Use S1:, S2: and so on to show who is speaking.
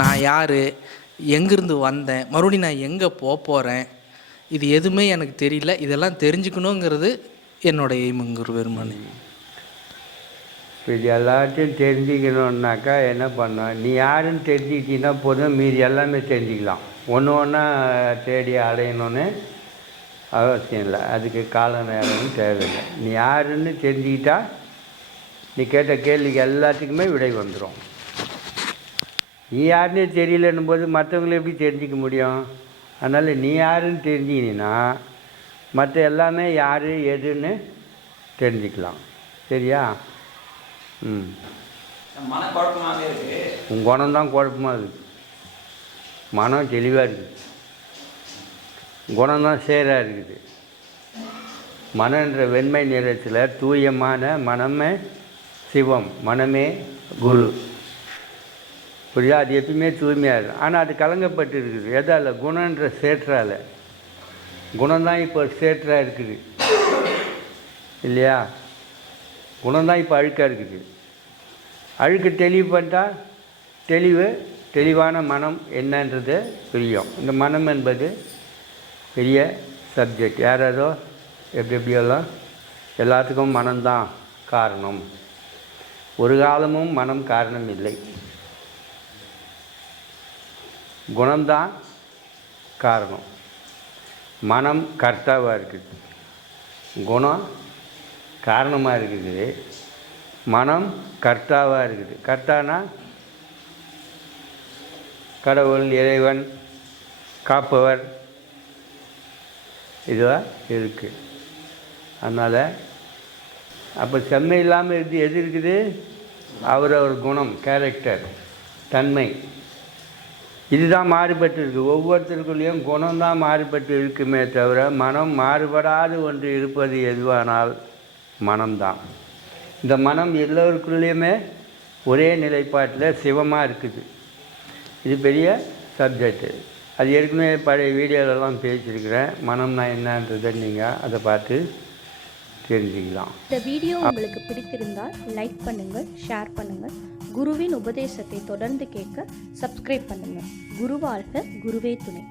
S1: நான் யார்? எங்கேருந்து வந்தேன்? மறுபடியும் நான் எங்கே போக போகிறேன் இது எதுவுமே எனக்கு தெரியல. இதெல்லாம் தெரிஞ்சுக்கணுங்கிறது என்னோட எய்முங்கிற பெருமானே.
S2: இது எல்லாத்தையும் தெரிஞ்சுக்கணுன்னாக்கா என்ன பண்ணணும் நீ யாருன்னு தெரிஞ்சுக்கிட்டீங்கன்னா போதும். மீதி எல்லாமே தெரிஞ்சுக்கலாம். ஒன்று ஒன்றா தேடி அலையணும்னு அவசியம் இல்லை. அதுக்கு கால நேரமும் தேவையில்லை. நீ யாருன்னு தெரிஞ்சுக்கிட்டா நீ கேட்ட கேள்விக்கு எல்லாத்துக்குமே விடை வந்துடும் நீ யாருன்னே தெரியலன்னும் போது மற்றவங்கள எப்படி தெரிஞ்சிக்க முடியும்? அதனால் நீ யாருன்னு தெரிஞ்சிக்கினா மற்ற எல்லாமே யார் எதுன்னு தெரிஞ்சுக்கலாம். சரியா? ம். உன் குணம் தான் குழப்பமாக இருக்குது மனம் தெளிவாக இருக்குது குணம் தான் சேராக இருக்குது. மனன்ற வெண்மை நிறத்தில் தூயமான மனமே சிவம் மனமே குரு. புரியா அது எப்பயுமே தூய்மையாக இருக்கும். ஆனால் அது கலங்கப்பட்டு இருக்குது எதால்? குணன்ற சேற்றால். குணம்தான் இப்போ சேற்றாக இருக்குது. இல்லையா? குணம்தான் இப்போ அழுக்காக இருக்குது. அழுக்கு தெளிவு பண்ணிட்டால் தெளிவு தெளிவான மனம் என்னன்றது புரியும் இந்த மனம் என்பது பெரிய சப்ஜெக்ட் யார் யாரோ? எப்படி எப்படியெல்லாம் எல்லாத்துக்கும் மனம்தான் காரணம். ஒரு காலமும் மனம் காரணம் இல்லை. குணம்தான் காரணம். மனம் கர்த்தாவாக இருக்குது. குணம் காரணமாக இருக்குது. மனம் கர்த்தாவாக இருக்குது. கர்த்தானா? கடவுள் இறைவன் காப்பவர். இதுவாக இருக்குது அதனால் அப்போ செம்மை இல்லாமல் இருந்து எது இருக்குது? அவரவர் குணம் கேரக்டர் தன்மை. இதுதான் மாறுபட்டு இருக்குது ஒவ்வொருத்தருக்குள்ளேயும் குணம்தான் மாறுபட்டு இருக்குமே தவிர மனம் மாறுபடாது ஒன்று இருப்பது எதுவானால் மனம்தான். இந்த மனம் எல்லோருக்குள்ளேயுமே ஒரே நிலைப்பாட்டில் சிவமாக இருக்குது. இது பெரிய சப்ஜெக்டு அது ஏற்கனவே பழைய வீடியோலெல்லாம் பேசியிருக்கிறேன். மனம்னா என்னன்றதை நீங்கள் அதை பார்த்து தெரிஞ்சுக்கலாம்.
S3: இந்த வீடியோ உங்களுக்கு பிடித்திருந்தால் லைக் பண்ணுங்கள் ஷேர் பண்ணுங்கள். குருவின் உபதேசத்தை தொடர்ந்து கேட்க சப்ஸ்கிரைப் பண்ணுங்கள் குருவாழ்க குருவே துணை.